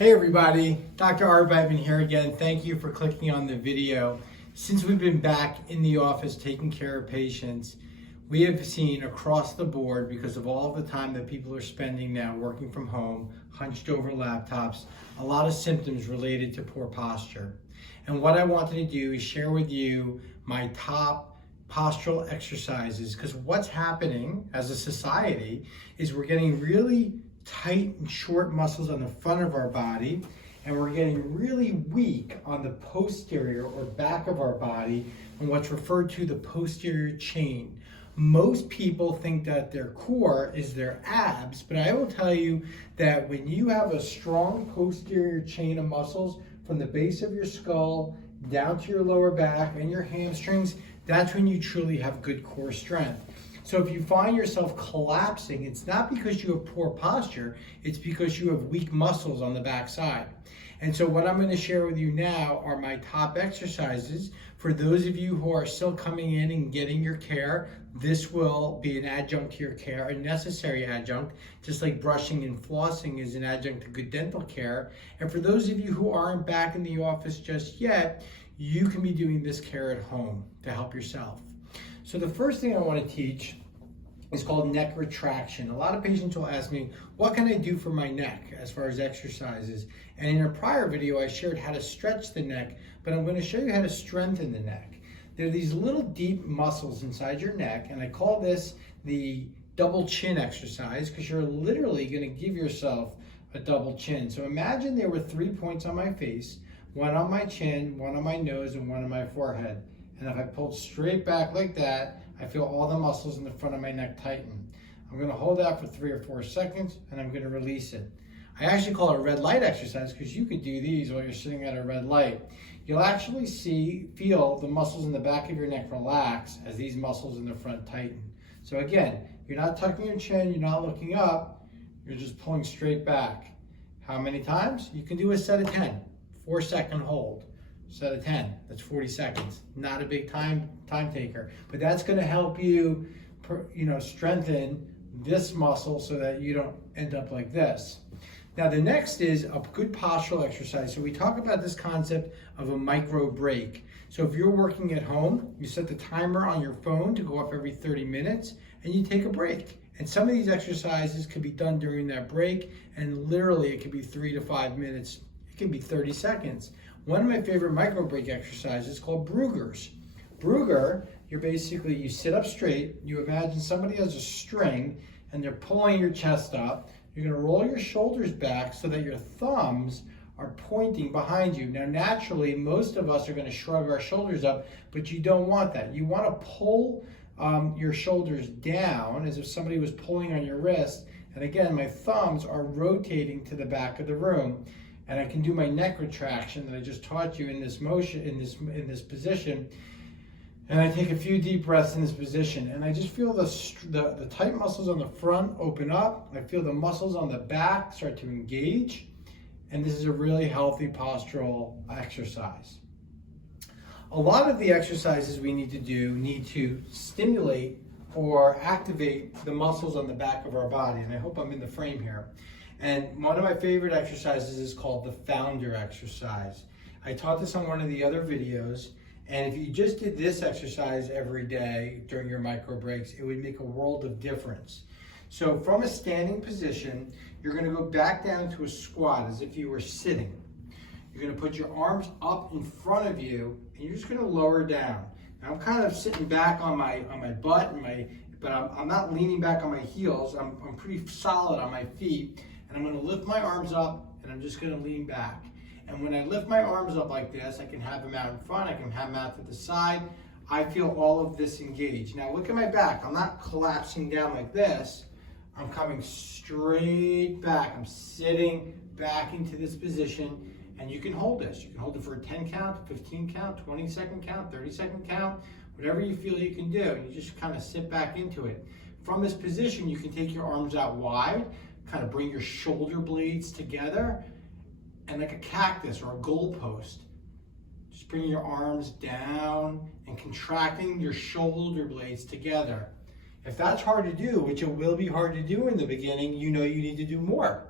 Hey everybody, Dr. Arvivin here again. Thank you for clicking on the video. Since we've been back in the office taking care of patients, we have seen across the board, because of all of the time that people are spending now working from home, hunched over laptops, a lot of symptoms related to poor posture. And what I wanted to do is share with you my top postural exercises, because what's happening as a society is we're getting really tight and short muscles on the front of our body, and we're getting really weak on the posterior or back of our body and what's referred to the posterior chain. Most people think that their core is their abs, but I will tell you that when you have a strong posterior chain of muscles from the base of your skull down to your lower back and your hamstrings, that's when you truly have good core strength. So if you find yourself collapsing, it's not because you have poor posture, it's because you have weak muscles on the back side. And so what I'm going to share with you now are my top exercises. For those of you who are still coming in and getting your care, this will be an adjunct to your care, a necessary adjunct, just like brushing and flossing is an adjunct to good dental care. And for those of you who aren't back in the office just yet, you can be doing this care at home to help yourself. So the first thing I want to teach is called neck retraction. A lot of patients will ask me, what can I do for my neck as far as exercises? And in a prior video, I shared how to stretch the neck, but I'm going to show you how to strengthen the neck. There are these little deep muscles inside your neck, and I call this the double chin exercise because you're literally going to give yourself a double chin. So imagine there were 3 points on my face, one on my chin, one on my nose, and one on my forehead. And if I pulled straight back like that, I feel all the muscles in the front of my neck tighten. I'm going to hold that for 3 or 4 seconds, and I'm going to release it. I actually call it a red light exercise because you could do these while you're sitting at a red light. You'll actually feel the muscles in the back of your neck relax as these muscles in the front tighten. So again, you're not tucking your chin, you're not looking up, you're just pulling straight back. How many times? You can do a set of 10, 4-second hold. Set of 10, that's 40 seconds. Not a big time taker, but that's going to help you, strengthen this muscle so that you don't end up like this. Now the next is a good postural exercise. So we talk about this concept of a micro break. So if you're working at home, you set the timer on your phone to go up every 30 minutes and you take a break. And some of these exercises could be done during that break, and literally it could be 3 to 5 minutes. It can be 30 seconds. One of my favorite micro break exercises is called Brugers. Bruger, you sit up straight, you imagine somebody has a string and they're pulling your chest up. You're going to roll your shoulders back so that your thumbs are pointing behind you. Now naturally, most of us are going to shrug our shoulders up, but you don't want that. You want to pull your shoulders down as if somebody was pulling on your wrist. And again, my thumbs are rotating to the back of the room. And I can do my neck retraction that I just taught you in this motion, in this position. And I take a few deep breaths in this position, and I just feel the tight muscles on the front open up. I feel the muscles on the back start to engage, and this is a really healthy postural exercise. A lot of the exercises we need to do need to stimulate or activate the muscles on the back of our body, and I hope I'm in the frame here. And one of my favorite exercises is called the founder exercise. I taught this on one of the other videos, and if you just did this exercise every day during your micro breaks, it would make a world of difference. So from a standing position, you're going to go back down to a squat as if you were sitting. You're going to put your arms up in front of you, and you're just going to lower down. Now I'm kind of sitting back on my butt, but I'm not leaning back on my heels. I'm pretty solid on my feet. And I'm going to lift my arms up, and I'm just going to lean back. And when I lift my arms up like this, I can have them out in front, I can have them out to the side. I feel all of this engaged. Now look at my back. I'm not collapsing down like this. I'm coming straight back. I'm sitting back into this position, and you can hold this. You can hold it for a 10 count, 15 count, 20-second count, 30-second count, whatever you feel you can do. And you just kind of sit back into it. From this position, you can take your arms out wide, kind of bring your shoulder blades together, and like a cactus or a goalpost, just bring your arms down and contracting your shoulder blades together. If that's hard to do, which it will be hard to do in the beginning, you know you need to do more.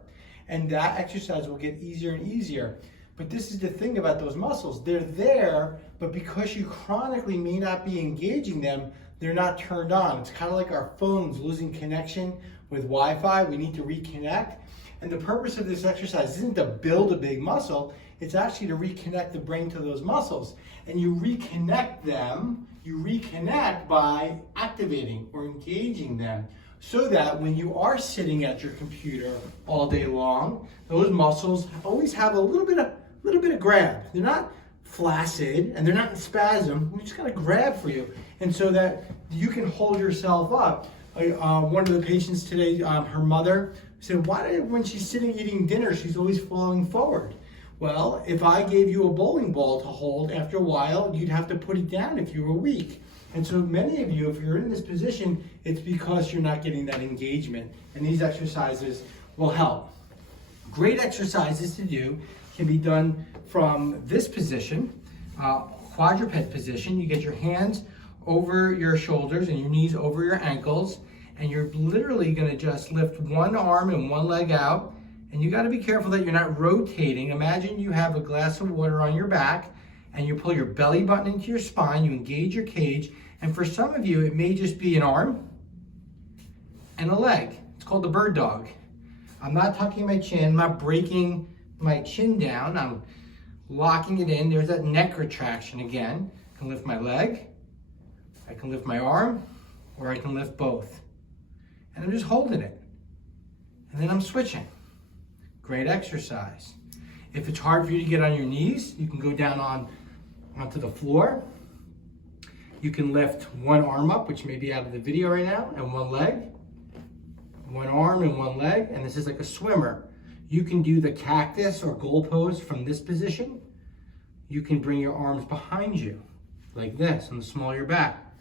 And that exercise will get easier and easier. But this is the thing about those muscles. They're there, but because you chronically may not be engaging them, they're not turned on. It's kind of like our phones losing connection with Wi-Fi. We need to reconnect. And the purpose of this exercise isn't to build a big muscle. It's actually to reconnect the brain to those muscles. And you reconnect them, you reconnect by activating or engaging them, so that when you are sitting at your computer all day long, those muscles always have a little bit of grab. They're not flaccid and they're not in spasm. We just got to grab for you, and so that you can hold yourself up. One of the patients today, her mother said, when she's sitting eating dinner, she's always falling forward. Well, if I gave you a bowling ball to hold, after a while, you'd have to put it down if you were weak. And so many of you, if you're in this position, it's because you're not getting that engagement. And these exercises will help. Great exercises to do can be done from this position, quadruped position. You get your hands over your shoulders and your knees over your ankles. And you're literally gonna just lift one arm and one leg out. And you gotta be careful that you're not rotating. Imagine you have a glass of water on your back and you pull your belly button into your spine, you engage your cage, and for some of you, it may just be an arm and a leg. It's called the bird dog. I'm not tucking my chin, I'm not breaking my chin down, I'm locking it in. There's that neck retraction again. I can lift my leg, I can lift my arm, or I can lift both. And I'm just holding it. And then I'm switching. Great exercise. If it's hard for you to get on your knees, you can go down onto the floor. You can lift one arm up, which may be out of the video right now, and one leg. One arm and one leg, and this is like a swimmer. You can do the cactus or goal pose from this position. You can bring your arms behind you, like this, on the small of your back.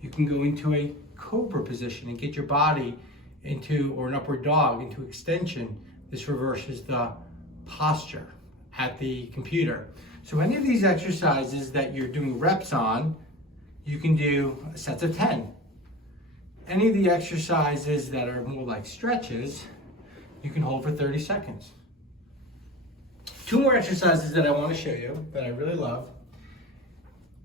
You can go into a cobra position and get your body into, or an upward dog, into extension. This reverses the posture at the computer. So any of these exercises that you're doing reps on, you can do sets of 10. Any of the exercises that are more like stretches, you can hold for 30 seconds. Two more exercises that I want to show you that I really love.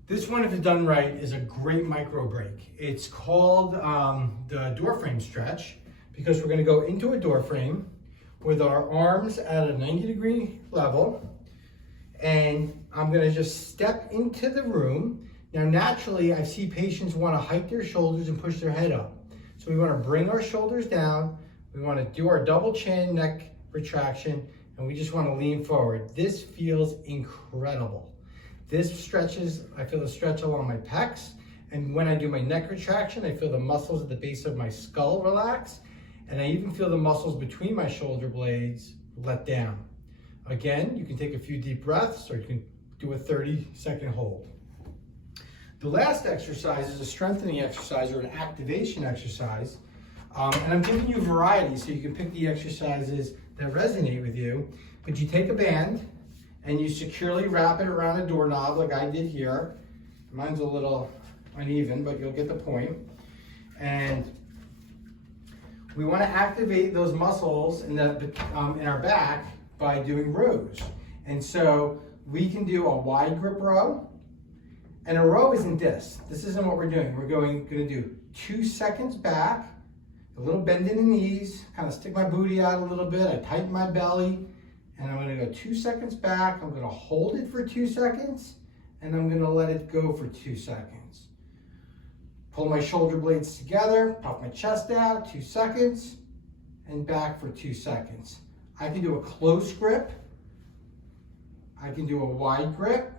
This one, if it's done right, is a great micro break. It's called the door frame stretch, because we're going to go into a door frame with our arms at a 90-degree level, and I'm going to just step into the room. Now, naturally, I see patients want to hike their shoulders and push their head up. So we want to bring our shoulders down. We want to do our double chin, neck retraction, and we just want to lean forward. This feels incredible. This stretches, I feel a stretch along my pecs. And when I do my neck retraction, I feel the muscles at the base of my skull relax. And I even feel the muscles between my shoulder blades let down. Again, you can take a few deep breaths, or you can do a 30-second hold. The last exercise is a strengthening exercise or an activation exercise. And I'm giving you variety so you can pick the exercises that resonate with you. But you take a band and you securely wrap it around a doorknob like I did here. Mine's a little uneven, but you'll get the point. And we want to activate those muscles in our back by doing rows. And so we can do a wide grip row. And a row isn't this. This isn't what we're doing. We're going to do 2 seconds back, a little bend in the knees, kind of stick my booty out a little bit. I tighten my belly, and I'm going to go 2 seconds back. I'm going to hold it for 2 seconds, and I'm going to let it go for 2 seconds. Pull my shoulder blades together, puff my chest out, 2 seconds, and back for 2 seconds. I can do a close grip. I can do a wide grip.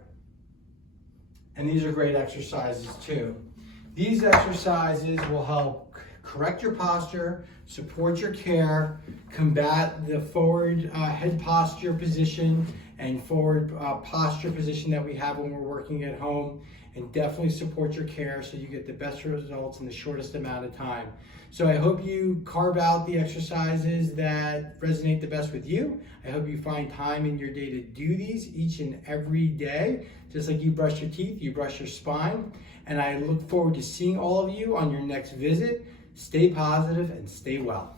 And these are great exercises too. These exercises will help correct your posture, support your care, combat the forward head posture position and forward posture position that we have when we're working at home, and definitely support your care so you get the best results in the shortest amount of time. So I hope you carve out the exercises that resonate the best with you. I hope you find time in your day to do these each and every day. Just like you brush your teeth, you brush your spine. And I look forward to seeing all of you on your next visit. Stay positive and stay well.